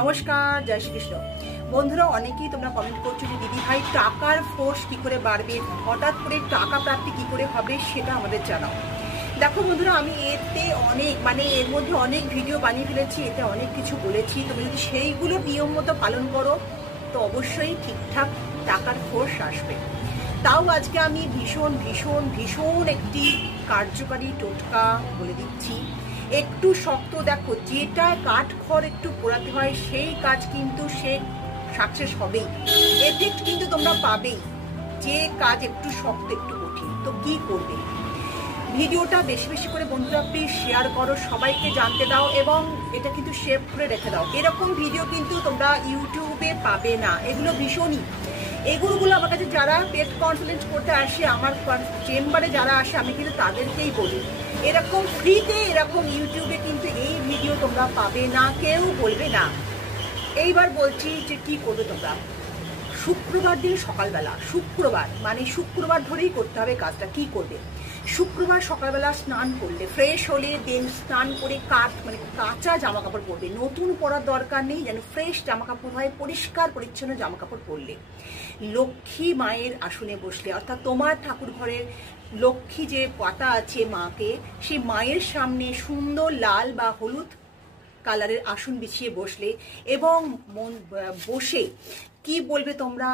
নমস্কার, জয় শ্রীকৃষ্ণ। বন্ধুরা, অনেকেই তোমরা কমেন্ট করছো যে দিদি ভাই টাকার ফোর্স কি করে বাড়বে, হঠাৎ করে টাকা প্রাপ্তি কি করে হবে সেটা আমাদের জানাও। দেখো বন্ধুরা, আমি এতে এর মধ্যে অনেক ভিডিও বানিয়ে ফেলেছি, এতে অনেক কিছু বলেছি। তুমি যদি সেইগুলো নিয়ম মতো পালন করো তো অবশ্যই ঠিকঠাক টাকার ফোর্স আসবে। তাও আজকে আমি ভীষণ ভীষণ ভীষণ একটি কার্যকারী টোটকা বলে দিচ্ছি। একটু শক্ত, দেখো যেটা কাঠখড় একটু পোড়াতে হয় সেই কাজ কিন্তু সে সাকসেস হবেই, এফেক্ট কিন্তু তোমরা পাবেই। যে কাজ একটু শক্ত একটু কঠিন, তো কি করবে? ভিডিওটা বেশি বেশি করে বন্ধুরা প্লিজ শেয়ার করো, সবাইকে জানতে দাও এবং এটা কিন্তু সেভ করে রেখে দাও। এরকম ভিডিও কিন্তু তোমরা ইউটিউবে পাবে না, এগুলো ভীষণই। এগুলো আমার কাছে যারা পেট কনসালটেন্ট করতে আসে, আমার চেম্বারে যারা আসে, আমি কিন্তু তাদেরকেই বলি এরকম ফ্রিতে এরকম ইউটিউবে কিন্তু এই ভিডিও তোমরা পাবে না, কেউ বলবে না। এইবার বলছি যে কি করবে তোমরা। শুক্রবার দিন সকালবেলা, শুক্রবার ধরেই করতে হবে কাজটা। কি করবে? শুক্রবার সকালবেলা স্নান করলে, ফ্রেশ হলে দেন স্নান করে কাঁচা জামা কাপড় পরবে। নতুন পরার দরকার নেই, যেন ফ্রেশ জামা কাপড় হয়, পরিষ্কার পরিচ্ছন্ন জামা কাপড় পরলে লক্ষ্মী মায়ের আসনে বসলে, অর্থাৎ তোমার ঠাকুর ঘরের লক্ষ্মী যে পাতা আছে মাকে, সেই মায়ের সামনে সুন্দর লাল বা হলুদ কালারের আসন বিছিয়ে বসলে এবং বসে কি বলবে তোমরা?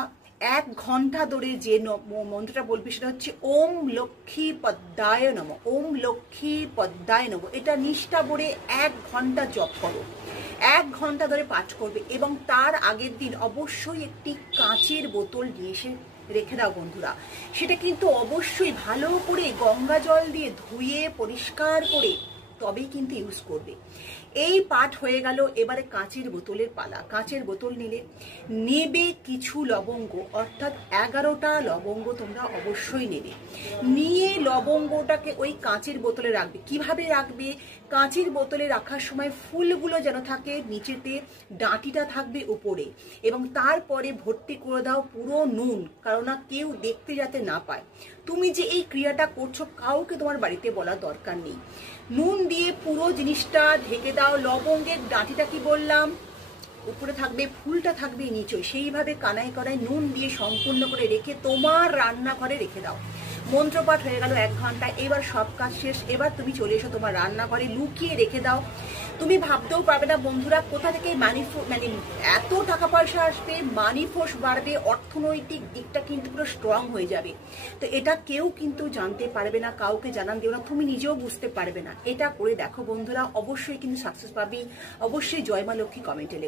1 ঘন্টা ধরে যে মন্ত্রটা বলবে সেটা হচ্ছে ওম লক্ষ্মী পদ্মায় নমঃ, ওম লক্ষ্মী পদ্মায় নমঃ। এটা নিষ্ঠা ভরে 1 ঘন্টা জপ করো, 1 ঘন্টা ধরে পাঠ করবে এবং তার আগের দিন অবশ্যই একটি কাঁচের বোতল নিয়ে এসে রেখে দাও বন্ধুরা। সেটা কিন্তু অবশ্যই ভালো করে গঙ্গা জল দিয়ে ধুয়ে পরিষ্কার করে তবেই কিন্তু ইউজ করবে। এই পাঠ হয়ে গেল, এবারে কাঁচের বোতলের পালা। কাঁচের বোতল নেবে কিছু লবঙ্গ, অর্থাৎ 11টা লবঙ্গ তোমরা অবশ্যই নেবে। নিয়ে লবঙ্গটাকে ওই কাঁচের বোতলে রাখবে। কিভাবে রাখবে? কাঁচের বোতলে রাখার সময় ফুলগুলো যেন থাকে নিচেতে, ডাঁটিটা থাকবে উপরে, এবং তারপরে ভর্তি করে দাও পুরো নুন, কারণ কেউ দেখতে যাতে না পায়। তুমি যে এই ক্রিয়াটা করছো কাউকে তোমার বাড়িতে বলার দরকার নেই। নুন দিয়ে পুরো জিনিসটা ঢেকে দাও। লবঙ্গের ডাঁটিটা কি বললাম উপরে থাকবে, ফুলটা থাকবে নিচে। সেইভাবে কানায় কানায় নুন দিয়ে সম্পূর্ণ করে রেখে তোমার রান্নাঘরে রেখে দাও। মন্ত্রপাঠ হয়ে গেল 1 ঘন্টা। এবার সব কাজ শেষ, এবার তুমি চলে এসো তোমার রান্নাঘরে, লুকিয়ে রেখে দাও। তুমি ভাবতেও পারবে না বন্ধুরা কোথা থেকে এত টাকা পয়সা আসবে, মানি ফোর্স বাড়বে, অর্থনৈতিক দিকটা কিন্তু পুরো স্ট্রং হয়ে যাবে। তো এটা কেউ কিন্তু জানতে পারবে না, কাউকে জানান দিও না, তুমি নিজেও বুঝতে পারবে না। এটা করে দেখো বন্ধুরা, অবশ্যই কিন্তু সাকসেস পাবি। অবশ্যই জয় মা লক্ষ্মী কমেন্টে